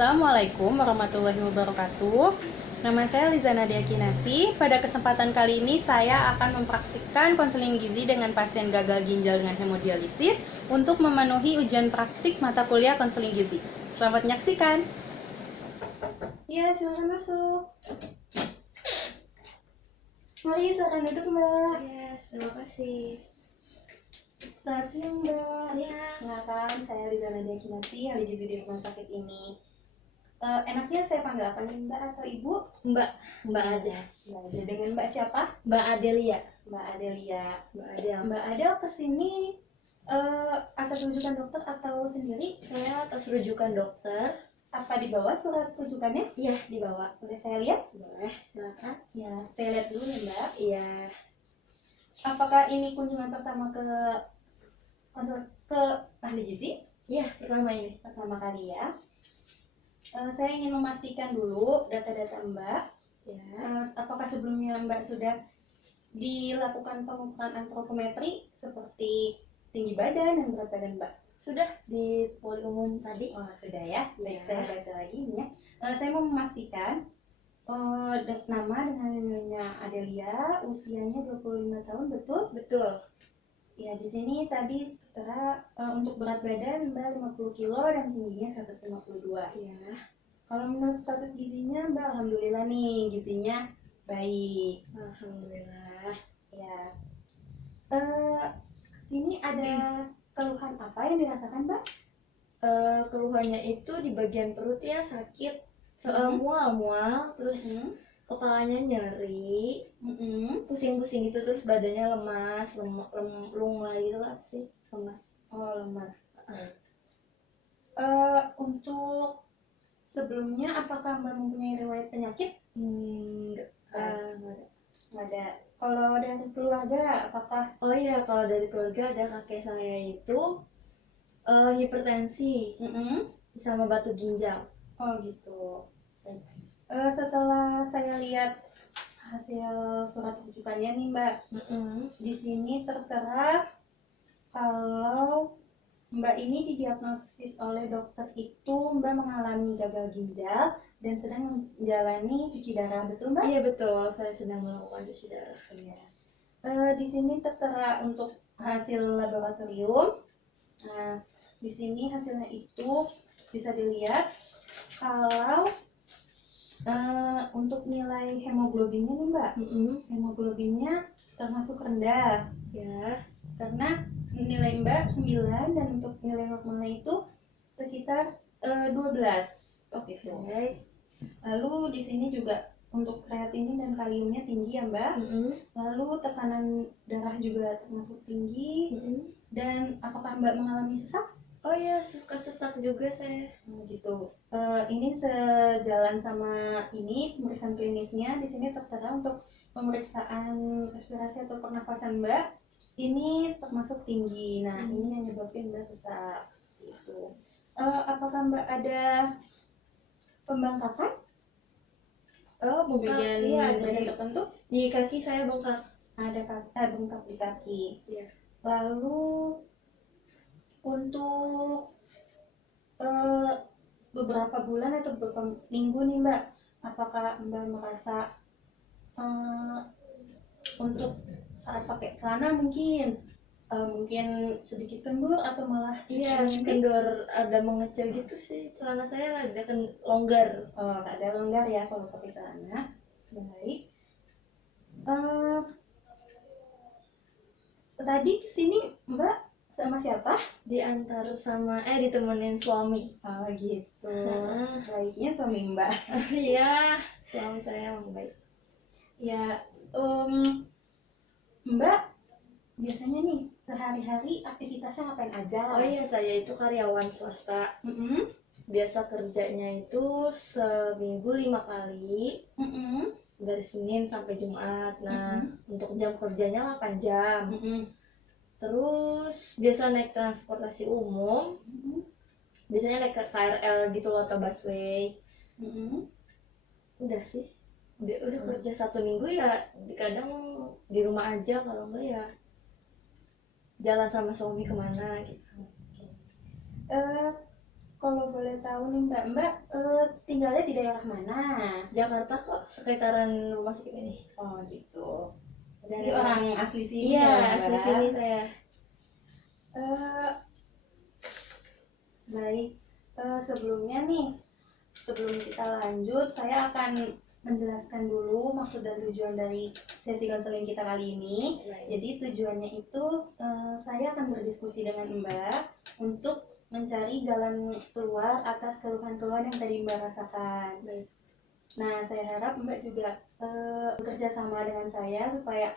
Assalamualaikum warahmatullahi wabarakatuh. Nama saya Liza Nadia Kinasi. Pada kesempatan kali ini saya akan mempraktikkan konseling gizi dengan pasien gagal ginjal dengan hemodialisis untuk memenuhi ujian praktik mata kuliah konseling gizi. Selamat menyaksikan. Iya, silakan masuk. Mari, silakan duduk, Mbak. Iya, terima kasih. Selamat siang, Mbak. Siang. Kenalkan, saya Liza Nadia Kinasi, ahli gizi di rumah sakit ini. Enaknya saya panggil apa nih, Mbak atau Ibu? Mbak aja. Mbak aja. Dengan Mbak siapa? Mbak Adelia. Mbak Adelia. Mbak Adel. Mbak Adel kesini atas rujukan dokter atau sendiri? Saya atas rujukan dokter. Apa dibawa surat rujukannya? Iya, dibawa. Boleh saya lihat? Boleh, silakan. Ya, saya lihat dulu ya, Mbak. Iya. Apakah ini kunjungan pertama ke ahli gizi? Iya, pertama ini. Pertama kali ya. Saya ingin memastikan dulu data-data Mbak. Ya. Apakah sebelumnya Mbak sudah dilakukan pengukuran antropometri seperti tinggi badan dan berat badan Mbak? Sudah di poli umum tadi. Oh, sudah ya. Baik, Ya. saya baca lagi ini ya. Saya mau memastikan nama dengan nyonya Adelia, usianya 25 tahun, betul? Betul. Ya, di sini tadi tertera untuk berat badan Mbak 50 kilo dan tingginya 152. Iya. Kalau menurut status gizinya Mbak, alhamdulillah nih gizinya baik. Alhamdulillah. Ya. Sini ada keluhan apa yang dirasakan Mbak? Keluhannya itu di bagian perut ya, sakit. Mual-mual, terus kepalanya nyeri, pusing-pusing gitu, terus badannya lemas, lunglai gitu lah sih, lemas. Oh, lemas. Untuk sebelumnya apakah Mbak mempunyai riwayat penyakit? Enggak ada. Nggak ada. Kalau dari keluarga apakah? Oh iya, kalau dari keluarga ada kakek saya itu hipertensi sama batu ginjal. Oh gitu. Baik. Setelah saya lihat hasil surat rujukannya nih Mbak, di sini tertera kalau Mbak ini didiagnosis oleh dokter itu Mbak mengalami gagal ginjal dan sedang menjalani cuci darah, betul Mbak? Iya betul, saya sedang melakukan cuci darah. Iya. Di sini tertera untuk hasil laboratorium. Nah, di sini hasilnya itu bisa dilihat kalau untuk nilai hemoglobinnya nih Mbak, hemoglobinnya termasuk rendah. Ya. Karena nilai Mbak 9 dan untuk nilai normalnya itu sekitar 12. Oke. Lalu di sini juga untuk kreatinin dan kaliumnya tinggi ya Mbak. Lalu tekanan darah juga termasuk tinggi. Dan apakah Mbak mengalami sesak? Oh iya, suka sesak juga saya. Gitu. Ini sejalan sama ini pemeriksaan klinisnya. Di sini tertera untuk pemeriksaan respirasi atau pernafasan Mbak ini termasuk tinggi. Nah, ini yang menyebabkan Mbak sesak. Gitu. Apakah Mbak ada pembengkakan? Oh, bengkak. Iya, ada badan tertentu? di kaki saya bengkak. Ada bengkak di kaki. Iya. Lalu untuk beberapa bulan atau beberapa minggu nih Mbak, apakah Mbak merasa untuk saat pakai celana mungkin sedikit kendur atau malah Iya, kendor, ada mengecil gitu sih. Celana saya ada longgar. Oh, tak ada longgar ya kalau pakai celana. Baik. Tadi kesini Mbak sama siapa? Diantar sama ditemenin suami. Oh gitu. Baiknya suami Mbak. Iya, suami saya emang baik. Ya, Mbak biasanya nih sehari-hari aktivitasnya ngapain aja? Oh iya, saya itu karyawan swasta. Biasa kerjanya itu seminggu 5 kali. Dari Senin sampai Jumat. Nah, untuk jam kerjanya 8 jam. Terus biasa naik transportasi umum. Biasanya naik KRL gitu loh, atau busway. Udah sih. Udah kerja 1 minggu ya, kadang di rumah aja, kalau enggak ya jalan sama suami kemana gitu. Kalau boleh tahu tahu nih Mbak, tinggalnya di daerah mana? Jakarta kok, sekitaran rumah sakit ini. Oh gitu. Dan Jadi orang asli sini iya, ya, asli Mbak? sini saya. Eh, Baik, sebelumnya nih, sebelum kita lanjut, saya akan menjelaskan dulu maksud dan tujuan dari sesi konseling kita kali ini. Jadi tujuannya itu saya akan berdiskusi dengan Mbak untuk mencari jalan keluar atas keluhan-keluhan yang tadi Mbak rasakan. Baik. Nah, saya harap Mbak juga bekerja sama dengan saya supaya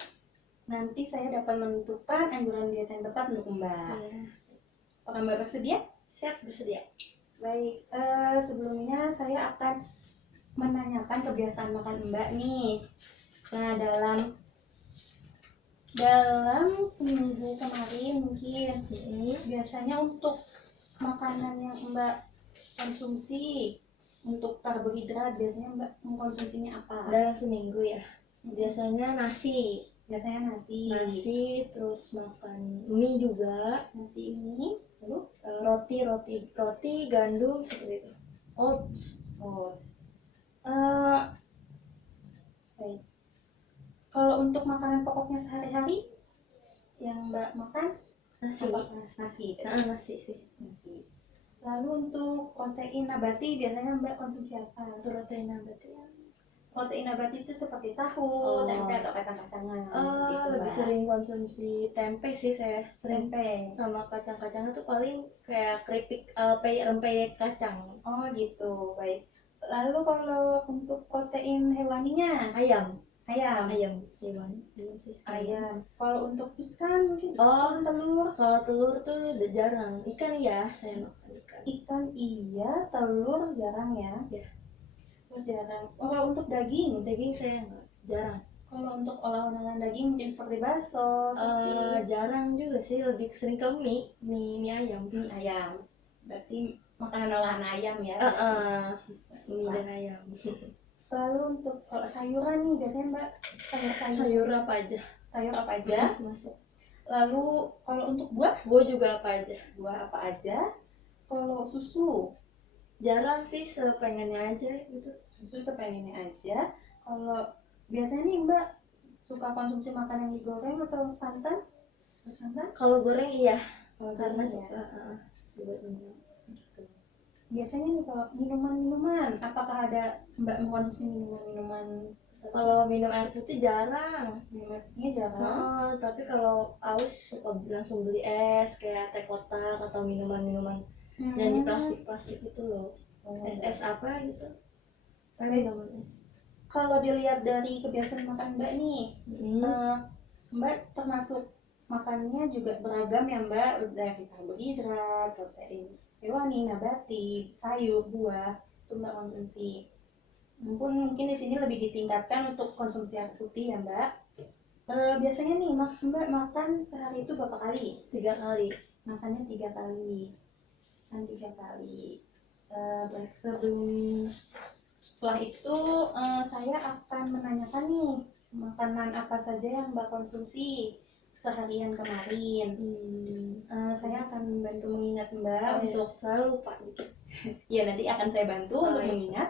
nanti saya dapat menentukan anjuran diet yang tepat untuk Mbak. Iya. Apakah Mbak bersedia? Siap, bersedia. Baik, sebelumnya saya akan menanyakan kebiasaan makan Mbak nih. Nah, dalam seminggu kemarin mungkin biasanya untuk makanan yang Mbak konsumsi untuk karbohidrat biasanya Mbak mengkonsumsinya apa? Dalam seminggu ya. Biasanya nasi. Biasanya nasi. Nasi, terus makan mie juga. Nasi ini, lalu Roti, gandum seperti itu. Oats. Baik. Kalau untuk makanan pokoknya sehari-hari yang Mbak makan Nasi. apakah nasi? Nasi sih. Nasi. Lalu untuk protein nabati biasanya Mbak konsumsi apa? Protein nabati ya. Protein nabati itu seperti tahu, Oh. tempe atau kacang-kacangan. gitu, Lebih Mbak. sering konsumsi tempe sih saya. Sering Tempe. sama kacang-kacangnya tuh paling kayak keripik rempeyek kacang. Oh gitu, baik. Lalu kalau untuk protein hewaninya, Ayam ayam. hewan sih sekalian. Ayam. Kalau untuk ikan mungkin Oh. telur. Kalau telur tuh udah jarang. Ikan ya, saya makan ikan. Ikan iya, telur jarang ya. Ya. Oh, jarang. Kalau untuk daging, Daging saya enggak, jarang. kalau untuk olahan daging mungkin seperti bakso, sosis, Jarang juga sih, lebih sering ke mie ayam. mie ayam. Berarti makanan olahan ayam ya. Mie Suka. dan ayam. Lalu untuk kalau sayuran nih biasanya Mbak Sayur apa aja? sayur apa aja? Masuk. Lalu kalau untuk buah Juga apa aja? buah apa aja? Kalau susu Jarang sih, sepengennya aja gitu. susu sepengennya aja. Kalau biasanya nih Mbak suka konsumsi makanan yang digoreng atau santan? Santan? Kalau goreng iya, Kalau karena goreng ya. suka buat minum. Gitu. Biasanya nih kalau minuman-minuman, apakah ada Mbak mengkonsumsi minuman-minuman? Kalau minum air putih jarang. Minumannya jarang. Tapi kalau aus suka langsung beli es kayak teh kotak atau minuman-minuman yang di plastik itu loh. Es apa gitu. Minuman es. Kalau dilihat dari kebiasaan makan Mbak nih, Mbak termasuk makannya juga beragam ya Mbak, dari karbohidrat, protein hewani, nabati, sayur, buah, itu Mbak konsumsi. Mungkin di sini lebih ditingkatkan untuk konsumsi air putih ya Mbak. Biasanya nih Mbak makan sehari itu berapa kali? 3 kali. Makannya 3 kali. Kan 3 kali. Setelah itu saya akan menanyakan nih makanan apa saja yang Mbak konsumsi seharian kemarin. Saya akan membantu mengingat Mbak untuk selalu lupa dikit. Ya nanti akan saya bantu untuk mengingat.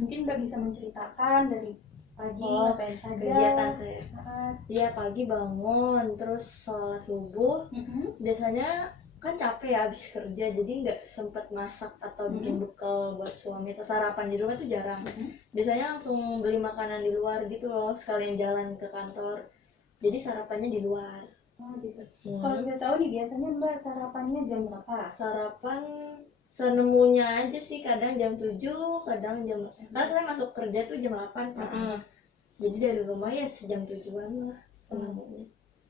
Mungkin Mbak bisa menceritakan dari pagi ngapain saja kegiatan saya. Iya, pagi bangun terus sholat subuh. Biasanya kan capek ya habis kerja, jadi nggak sempet masak atau bikin bekal buat suami atau sarapan di rumah tuh jarang. Biasanya langsung beli makanan di luar gitu loh, sekalian jalan ke kantor, jadi sarapannya di luar. Oh gitu. Kalau boleh tahu nih biasanya Mbak sarapannya jam berapa? Sarapan senemunya aja sih, kadang jam 7, kadang jam, karena saya masuk kerja tuh jam 8 kan. Jadi dari rumah ya sejam 7-an lah senemunya.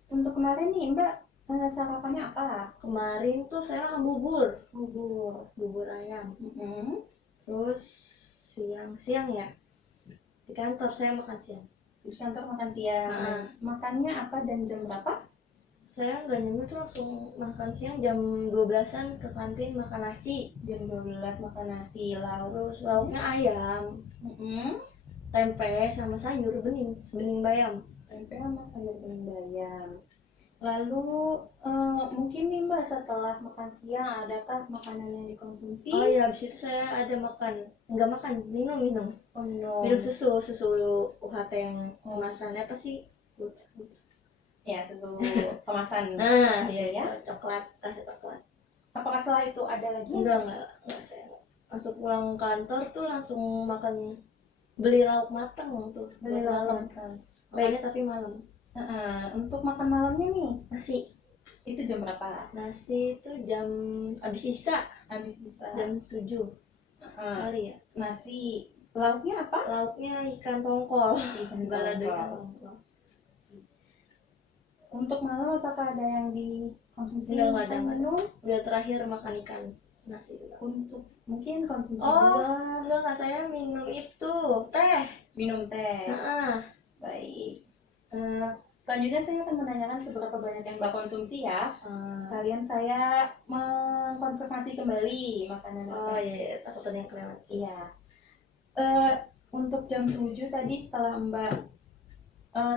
Untuk kemarin nih Mbak sarapannya apa? Kemarin tuh saya makan bubur ayam. Terus siang ya di kantor saya makan siang. Di kantor makan siang. Makannya apa dan jam berapa? Saya nggak nyemil tuh langsung makan siang jam 12-an ke kantin makan nasi. Jam 12 makan nasi, Terus lauknya ayam, tempe sama sayur sebening bayam. Tempe sama sayur bening bayam. Lalu mungkin nih Mbak setelah makan siang adakah makanan yang dikonsumsi? Oh iya, habis itu saya ada makan, nggak makan, minum Oh, minum. susu UHT yang kemasannya apa sih? Ya, susu kemasan. Nah, Gitu iya ya. coklat, rasa coklat. Apakah setelah itu ada lagi? Enggak saya masuk pulang kantor tuh langsung makan, beli lauk matang tuh Beli buat lauk malam. makan. Baiknya tapi malam. Untuk makan malamnya nih, Nasi itu jam berapa? itu jam habis isa, Habis bisa. jam 7 kali ya. Nasi, lauknya apa? Lauknya ikan tongkol. Ikan Balado tongkol. ikan tongkol. Untuk malam apakah ada yang dikonsumsi? Enggak ada. Minum? Udah terakhir makan ikan nasi itu. Untuk mungkin konsumsi Oh, gula. enggak saya minum itu teh. Minum teh. Nah, Baik. Selanjutnya saya akan menanyakan seberapa banyak yang Mbak konsumsi ya. Sekalian saya mengkonfirmasi kembali makanan oh apa. iya, takut ada yang kelewat. Iya. Untuk jam 7 tadi setelah Mbak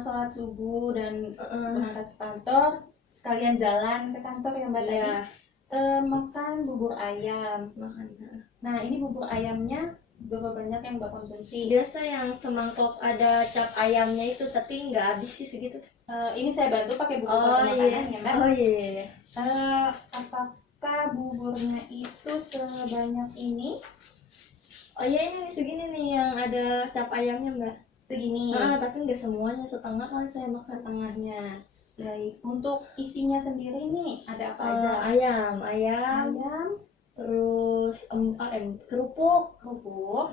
sholat subuh dan berangkat ke kantor, sekalian jalan ke kantor ya Mbak Iya. tadi. Makan bubur ayam. Makan. Nah, ini bubur ayamnya berapa banyak yang Mbak konsumsi? Biasa yang semangkok ada cap ayamnya itu, tapi nggak habis sih segitu. Ini saya bantu pakai buku Oh kartu iya. makanan ya Mbak. Oh iya. Apakah buburnya itu sebanyak ini? Oh iya, ini nih segini nih yang ada cap ayamnya Mbak. Segini. Tapi nggak semuanya, setengah kali saya makan. Setengahnya. Baik. Untuk isinya sendiri nih ada apa aja? Ayam, Ayam, terus kerupuk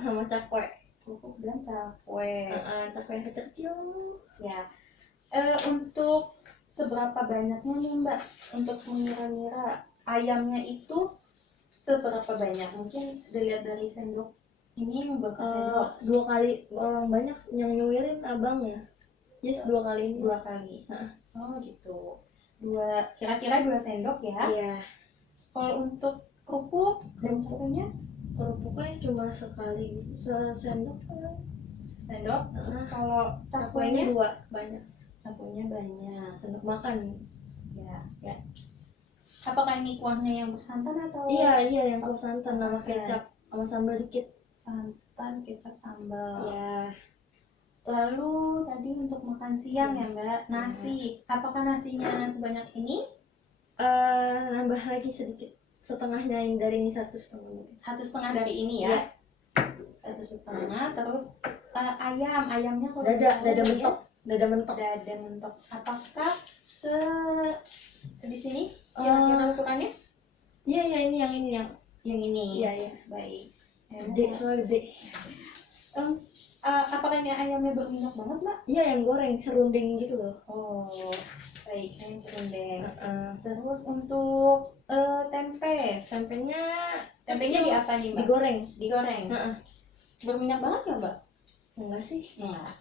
sama cakwe. kerupuk dan cakwe. Cakwe yang kecil-kecil. Ya. Untuk seberapa banyaknya nih Mbak? Untuk mengira-ngira ayamnya itu seberapa banyak? Mungkin dilihat dari sendok ini berapa sendok? 2 kali, orang banyak yang nyuirin abang ya. Yes, 2 kali ini. 2 kali. Heeh. Oh gitu. Kira-kira 2 sendok ya. Iya. Kalau untuk kerupuk dan cakwenya Kerupuknya cuma sekali gitu, sesendok kan. sendok. Kalau Cakwenya cakwenya 2 banyak. cakwenya banyak. Sendok makan. Ya. Apakah ini kuahnya yang bersantan atau? Iya, yang kuah santan sama Santan. kecap sama sambal dikit. Santan, kecap, sambal. Iya. Lalu tadi untuk makan siang ya Mbak, nasi. Apakah nasinya sebanyak ini? Nambah lagi sedikit, setengahnya yang dari ini 1,5 mungkin. 1,5 dari ini ya. 1,5. Terus ayamnya kalau Dada mentok. Dada mentok. Apakah di sini kira-kira ukurannya? Iya, ini yang ini. Iya. Baik. Gede, soalnya gede. Apakah ini ayamnya berminyak banget Mbak? Iya, yang goreng serunding gitu loh. Oh, baik, ayam serundeng. Terus Untuk tempenya di apa nih Mbak? Digoreng. Berminyak banget ya Mbak? Enggak sih. Enggak.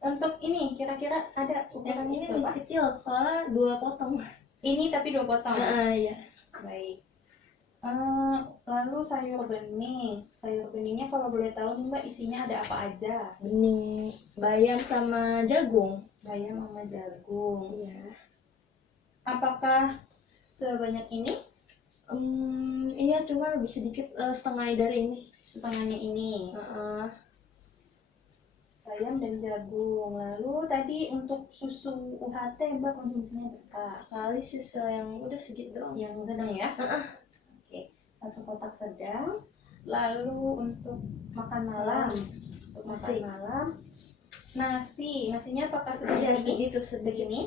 Untuk ini kira-kira ada Yang ukurannya ini berapa? lebih kecil, soalnya 2 potong. Ini tapi 2 potong. Iya. Baik. Lalu sayur bening. Sayur beningnya kalau boleh tahu nih Mbak isinya ada apa aja? Bening, bayam sama jagung. Bayam sama jagung. Iya. Apakah sebanyak ini? Iya, cuma lebih sedikit, setengah dari ini. Setengahnya ini. Bayam dan jagung. Lalu tadi untuk susu UHT Mbak konsumsinya berapa? Sekali sih, yang udah segitu doang. Yang sedang ya? Oke, 1 kotak sedang. Lalu untuk makan malam, nasinya apakah Iya, segini? segini.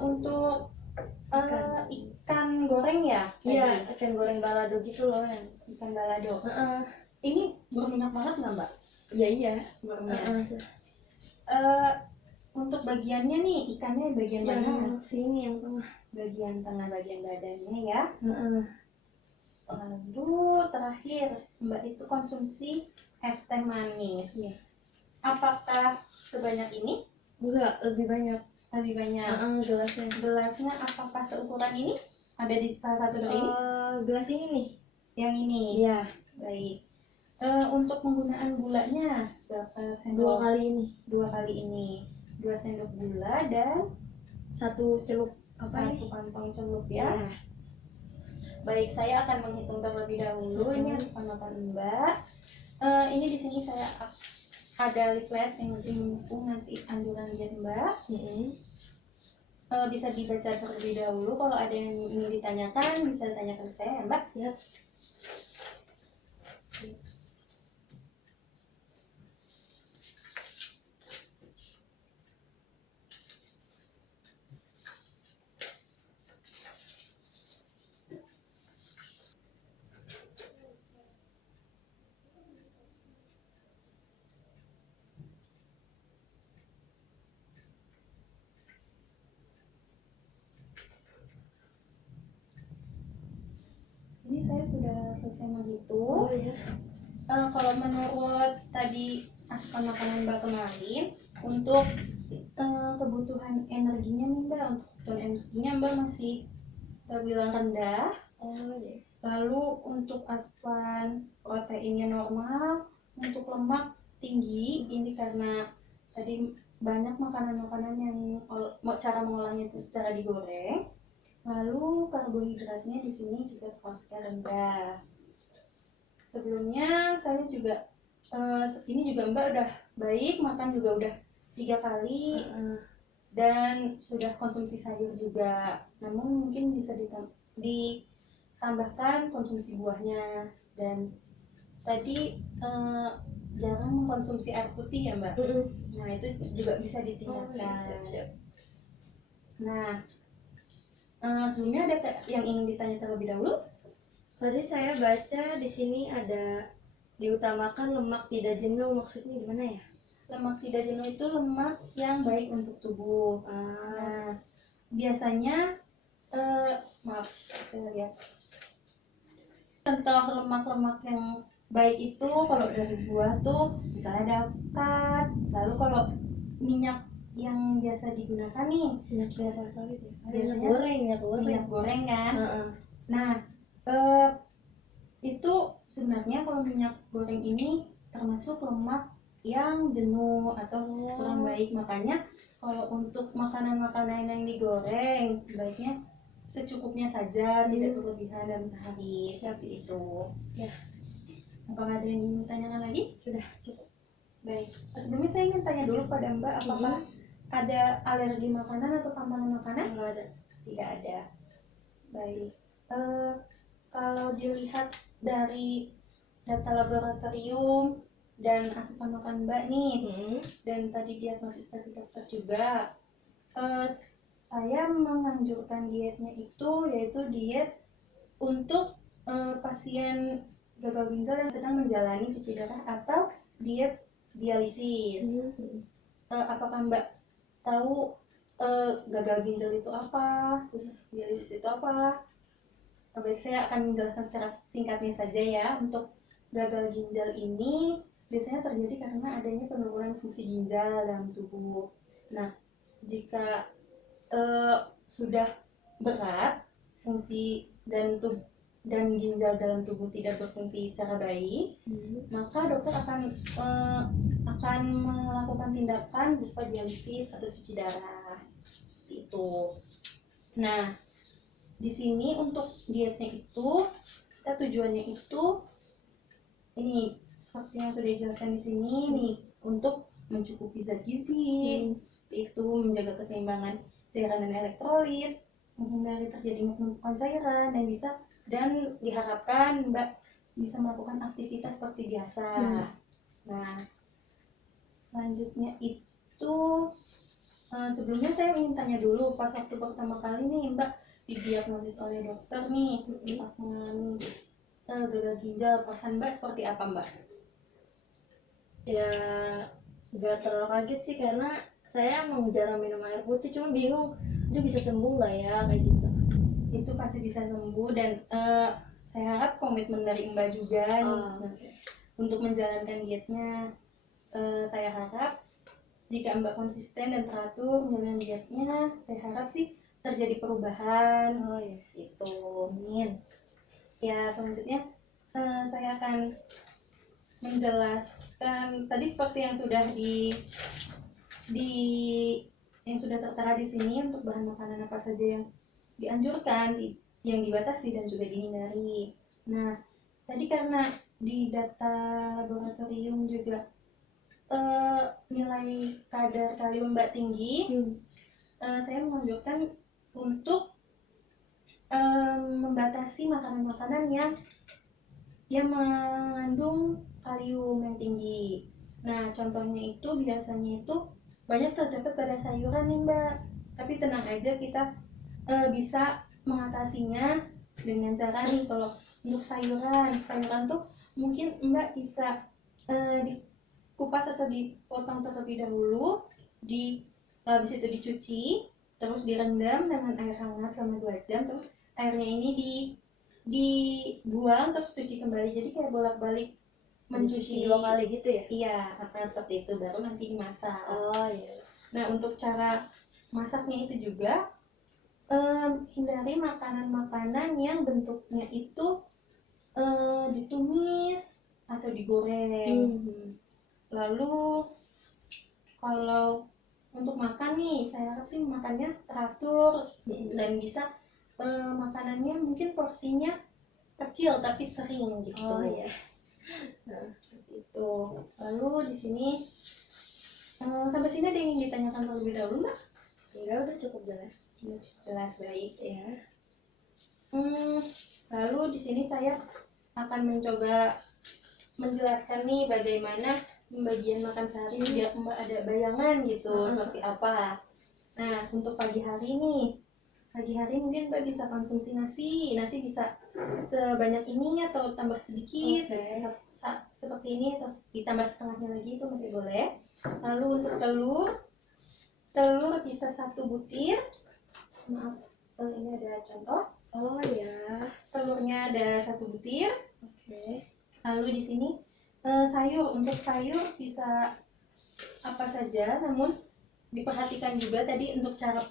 Untuk ikan goreng ya? Iya, ikan goreng balado gitu loh yang. Ikan balado. Ini berminyak banget nggak Mbak? Iya. Berminyak. Untuk bagiannya nih, ikannya bagian mana? Yang sini, yang tengah. Bagian tengah, bagian badannya ya. Lalu terakhir Mbak itu konsumsi es teh manis. Iya. Apakah sebanyak ini? Enggak, lebih banyak. Lebih banyak. Gelasnya. Gelasnya apakah seukuran ini? Ada di salah satu dari ini? Gelas ini nih. Yang ini. Iya. Baik. Untuk penggunaan gulanya berapa sendok? 2 kali ini. 2 kali ini. 2 sendok gula dan satu celup apa satu nih? kantong celup ya. Ya. Baik, saya akan menghitung terlebih dahulu. Ini asupan makan Mbak. Ini di sini saya ada leaflet yang nanti mendukung nanti anjuran diet Mbak. Bisa dibaca terlebih dahulu. Kalau ada yang ingin ditanyakan bisa ditanyakan ke saya ya Mbak. Ya. Ini saya sudah selesai menghitung. Oh ya. Kalau menurut tadi asupan makanan Mbak kemarin, untuk kebutuhan energinya nih Mbak, untuk kebutuhan energinya Mbak masih terbilang rendah. Oh ya. Lalu untuk asupan proteinnya normal, untuk lemak tinggi. Ini karena tadi banyak makanan-makanan yang cara mengolahnya itu secara digoreng. Lalu karbohidratnya di sini juga termasuknya rendah. Sebelumnya saya juga ini juga Mbak udah baik, makan juga udah 3 kali dan sudah konsumsi sayur juga. Namun mungkin bisa ditambahkan konsumsi buahnya, dan tadi jarang mengkonsumsi air putih ya Mbak. Nah itu juga bisa ditingkatkan. Siap. Nah sebelumnya ada yang ingin ditanya terlebih dahulu? Tadi saya baca di sini ada diutamakan lemak tidak jenuh, maksudnya gimana ya? Lemak tidak jenuh itu lemak yang baik untuk tubuh. Nah, biasanya maaf, saya lihat. Contoh lemak-lemak yang baik itu kalau dari buah tuh misalnya ada alpukat. Lalu kalau minyak yang biasa digunakan nih, Minyak kelapa sawit ya? biasanya minyak goreng kan. Nah, itu sebenarnya kalau minyak goreng ini termasuk lemak yang jenuh atau kurang baik. Makanya kalau untuk makanan-makanan yang digoreng baiknya secukupnya saja, tidak berlebihan dalam sehari. Seperti itu Ya. Apakah ada yang ingin ditanyakan lagi? Sudah cukup. Baik, sebelumnya saya ingin tanya dulu pada Mbak, apakah ada alergi makanan atau pantangan makanan? Enggak ada. Tidak ada. Baik, kalau dilihat dari data laboratorium dan asupan makan Mbak nih, dan tadi diagnosis dari dokter juga, saya menganjurkan dietnya itu yaitu diet untuk pasien gagal ginjal yang sedang menjalani cuci darah atau diet dialisis. Apakah Mbak tahu gagal ginjal itu apa, terus dialisis itu apa? Baik, saya akan menjelaskan secara singkatnya saja ya. Untuk gagal ginjal ini biasanya terjadi karena adanya penurunan fungsi ginjal dalam tubuh. Nah, jika sudah berat fungsi dan ginjal dalam tubuh tidak berfungsi secara baik, maka dokter akan melakukan tindakan berupa dialisis atau cuci darah. Seperti itu. Nah, di sini untuk dietnya itu, kita tujuannya itu ini seperti yang sudah dijelaskan di sini nih, untuk mencukupi zat gizi, itu menjaga keseimbangan cairan dan elektrolit, menghindari terjadinya penumpukan cairan, dan diharapkan Mbak bisa melakukan aktivitas seperti biasa. Nah, selanjutnya itu sebelumnya saya ingin tanya dulu, pas waktu pertama kali nih Mbak didiagnosis oleh dokter nih, pas mengalami gagal ginjal, perasaan Mbak seperti apa Mbak? Ya gak terlalu kaget sih, karena saya emang jarang minum air putih, cuma bingung itu bisa sembuh nggak ya kayak gitu. Itu pasti bisa sembuh, dan saya harap komitmen dari Mbak juga untuk menjalankan dietnya. Saya harap jika Mbak konsisten dan teratur menjalani dietnya, saya harap sih terjadi perubahan. Itu. Amin. Ya, selanjutnya saya akan menjelaskan tadi seperti yang sudah yang sudah tertera di sini untuk bahan makanan apa saja yang dianjurkan, yang dibatasi dan juga dihindari. Nah, tadi karena di data laboratorium juga nilai kadar kalium Mbak tinggi, saya menganjurkan untuk membatasi makanan-makanan yang mengandung kalium yang tinggi. Nah, contohnya itu biasanya itu banyak terdapat pada sayuran nih Mbak. Tapi tenang aja, kita bisa mengatasinya dengan cara nih, kalau untuk sayuran tuh mungkin Mbak bisa dikupas atau dipotong terlebih dahulu, habis itu dicuci, terus direndam dengan air hangat selama 2 jam, terus airnya ini dibuang terus cuci kembali, jadi kayak bolak-balik mencuci 2 kali gitu ya? Iya, seperti itu, baru nanti dimasak. Oh iya. Nah, untuk cara masaknya itu juga hindari makanan-makanan yang bentuknya itu ditumis atau digoreng. Lalu kalau untuk makan nih, saya harap sih makannya teratur dan bisa makanannya mungkin porsinya kecil tapi sering gitu. Oh iya. Nah, seperti itu. Lalu di sini sampai sini ada yang ingin ditanyakan terlebih dahulu Mbak? Enggak, udah cukup jelas. Udah cukup jelas, baik. Ya. Lalu di sini saya akan mencoba menjelaskan nih bagaimana pembagian makan sehari biar Mbak ada bayangan gitu seperti apa. Nah, untuk pagi hari mungkin Mbak bisa konsumsi nasi bisa sebanyak ini atau tambah sedikit, seperti ini, atau ditambah setengahnya lagi, itu masih boleh. Lalu untuk telur bisa 1 butir. Maaf, ini ada contoh. Oh ya. Telurnya ada 1 butir. Oke. Lalu di sini untuk sayur bisa apa saja, namun diperhatikan juga tadi untuk cara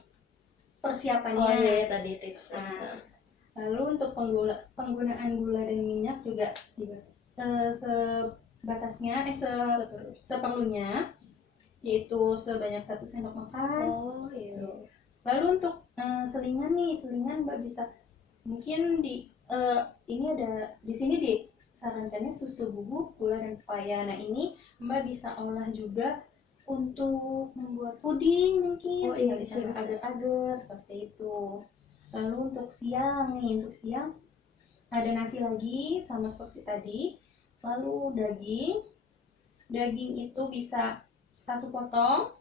persiapannya. Oh iya, tadi tips. Lalu untuk penggunaan gula dan minyak juga sebatasnya, seperlunya, yaitu sebanyak 1 sendok makan. Oh iya. Lalu untuk selingan Mbak bisa mungkin ini ada di sini disarankannya susu bubuk, gula dan pepaya. Nah, ini Mbak bisa olah juga untuk membuat puding mungkin. Oh iya, bisa bisa. agar-agar seperti itu. Lalu untuk siang ada nasi lagi sama seperti tadi. Lalu daging itu bisa 1 potong,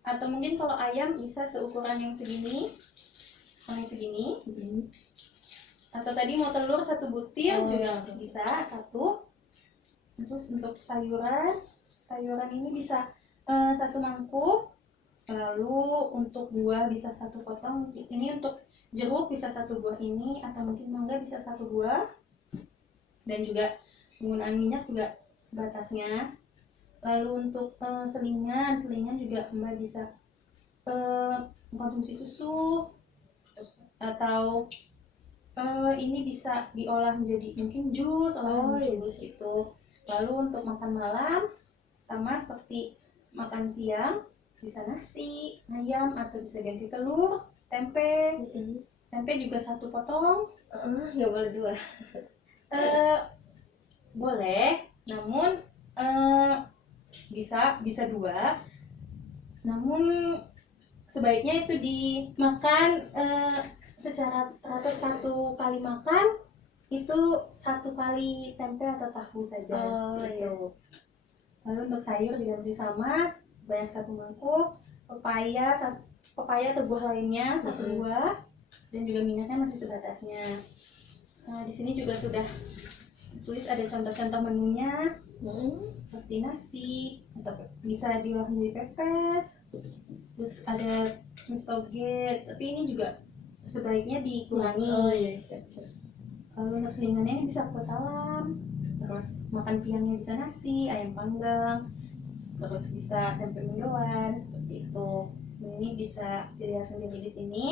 atau mungkin kalau ayam bisa seukuran yang segini, atau tadi mau telur 1 butir juga bisa 1. Terus untuk sayuran ini bisa 1 mangkuk. Lalu untuk buah bisa 1 potong. Ini untuk jeruk bisa 1 buah ini, atau mungkin mangga bisa 1 buah. Dan juga penggunaan minyak juga sebatasnya. Lalu untuk selingan juga Mbak bisa mengkonsumsi susu, atau ini bisa diolah menjadi mungkin jus, jus gitu. Lalu untuk makan malam sama seperti makan siang, bisa nasi, ayam, atau bisa ganti telur, tempe. Tempe juga 1 potong. Nggak boleh 2. Boleh, namun bisa 2. Namun sebaiknya itu dimakan secara teratur. 1 kali makan itu 1 kali tempe atau tahu saja. Gitu. Lalu untuk sayur juga masih sama, banyak 1 mangkuk. Pepaya atau buah lainnya 1 buah, dan juga minyaknya masih sebatasnya. Nah, di sini juga sudah tulis ada contoh-contoh menunya, seperti nasi, atau bisa diolah menjadi pepes. Terus ada tumis toge, tapi ini juga sebaiknya dikurangi. Lalu untuk selingannya ini bisa kue talam. Terus makan siangnya bisa nasi, ayam panggang, terus bisa tempe mendoan, seperti itu. Dan ini bisa dilihat sendiri di sini.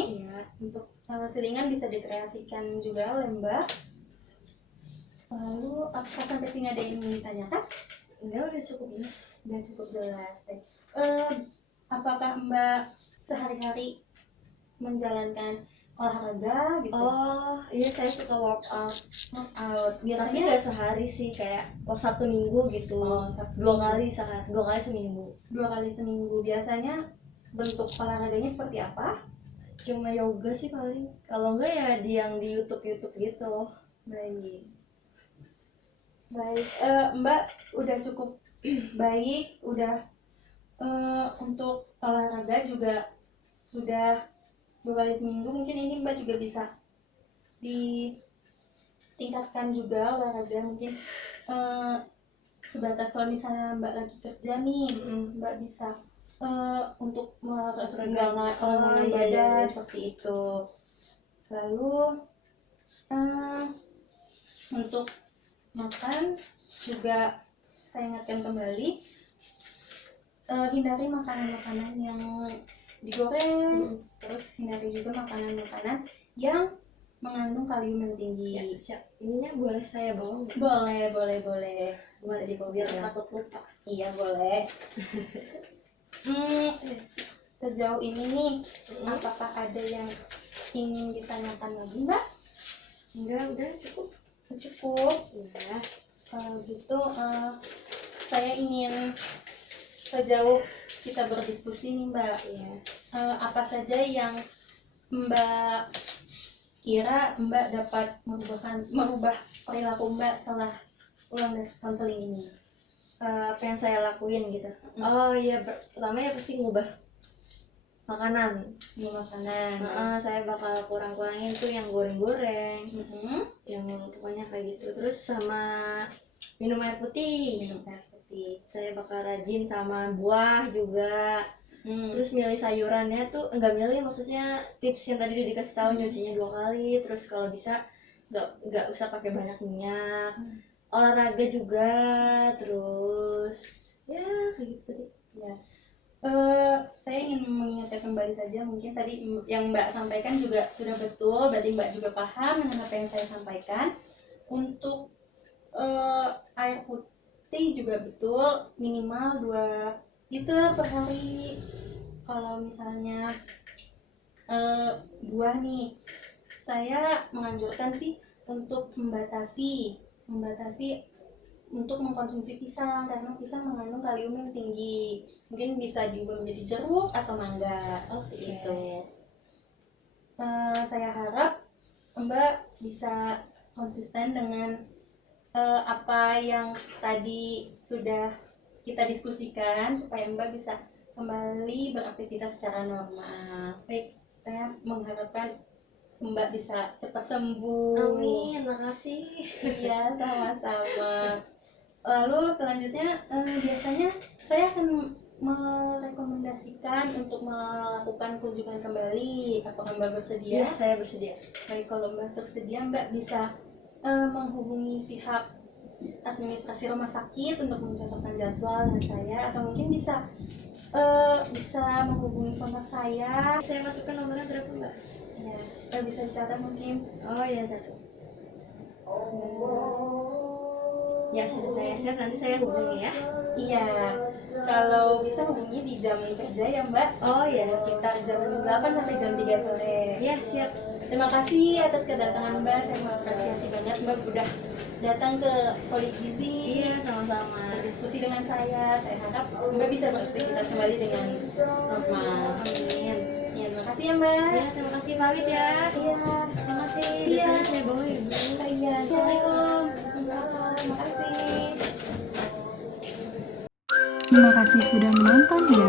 Untuk selingan bisa dikreasikan juga oleh Mbak. Lalu apakah sampai sini ada yang ingin ditanyakan? Enggak, udah cukup jelas. Udah cukup jelas. Apakah Mbak sehari-hari menjalankan olahraga gitu? Oh iya, saya suka workout. Workout Tapi biasanya nggak sehari sih, kayak Sabtu Minggu gitu. Sabtu dua Minggu. kali seminggu. 2 kali seminggu. Biasanya bentuk olahraganya seperti apa? Cuma yoga sih paling. Kalau enggak ya yang di YouTube gitu. Baik. Baik, Mbak udah cukup baik, udah untuk olahraga juga sudah 2 kali seminggu. Mungkin ini Mbak juga bisa ditingkatkan juga olahraga. Mungkin sebatas kalau misalnya Mbak lagi kerja nih, Mbak bisa untuk meregangan iya, badan iya. seperti itu. Lalu untuk makan juga saya ingatkan kembali, hindari makanan-makanan yang digoreng, terus hindari juga makanan-makanan yang mengandung kalium yang tinggi. Ya, siap. Ininya boleh saya bawa nggak? Boleh dibawa. Biar takut lupa. Iya boleh. Sejauh ini nih, apakah ada yang ingin ditanyakan lagi, Mbak? Enggak, udah cukup. Ya. Kalau gitu, saya ingin sejauh kita berdiskusi nih, Mbak. Iya. Apa saja yang Mbak kira Mbak dapat merubah perilaku Mbak setelah pulang dari konseling ini? Apa yang saya lakuin gitu? Oh iya, pertama ya pasti ngubah makanan. Saya bakal kurang-kurangin tuh yang goreng-goreng, yang pokoknya kayak gitu. Terus sama minum air putih. Saya bakal rajin sama buah juga. Terus milih sayurannya tuh enggak milih, maksudnya tips yang tadi udah dikasih tahu, nyucinya 2 kali. Terus kalau bisa nggak usah pakai banyak minyak. Olahraga juga, terus ya kayak gitu deh. Ya. Saya ingin mengingatkan kembali saja, mungkin tadi yang Mbak sampaikan juga sudah betul, berarti Mbak juga paham dengan apa yang saya sampaikan. Untuk air putih juga betul, minimal 2 liter per hari. Kalau misalnya buah nih, saya menganjurkan sih untuk membatasi untuk mengkonsumsi pisang, karena pisang mengandung kalium yang tinggi. Mungkin bisa diubah menjadi jeruk atau mangga. Gitu. Saya harap Mbak bisa konsisten dengan apa yang tadi sudah kita diskusikan, supaya Mbak bisa kembali beraktivitas secara normal. Baik, saya mengharapkan Mbak bisa cepat sembuh. Amin, makasih. Iya, sama-sama. Lalu selanjutnya, biasanya saya akan merekomendasikan untuk melakukan kunjungan kembali. Apakah Mbak bersedia? Iya, saya bersedia. Baik, kalau Mbak bersedia, Mbak bisa menghubungi pihak administrasi rumah sakit untuk mencocokkan jadwal dengan saya, atau mungkin bisa menghubungi kontak saya. Saya masukkan nomornya berapa, Mbak? Ya, bisa dicatat mungkin. Oh iya, 1. Ya, sudah saya share, nanti saya hubungi ya. Iya, kalau bisa hubungi di jam kerja ya Mbak. Oh iya. Sekitar jam 8 sampai jam 3 sore. Iya, siap. Terima kasih atas kedatangan Mbak, saya mengapresiasi banget Mbak udah datang ke Poligizi. Iya, sama-sama. Berdiskusi dengan saya harap Mbak bisa beraktivitas kembali dengan normal. Amin. Ya, terima kasih ya Mbak. Iya, terima kasih, pamit ya. Iya. Terima kasih. Iya. Datanya saya bawa ibu. Iya. Assalamualaikum. Terima kasih. Terima kasih sudah menonton ya.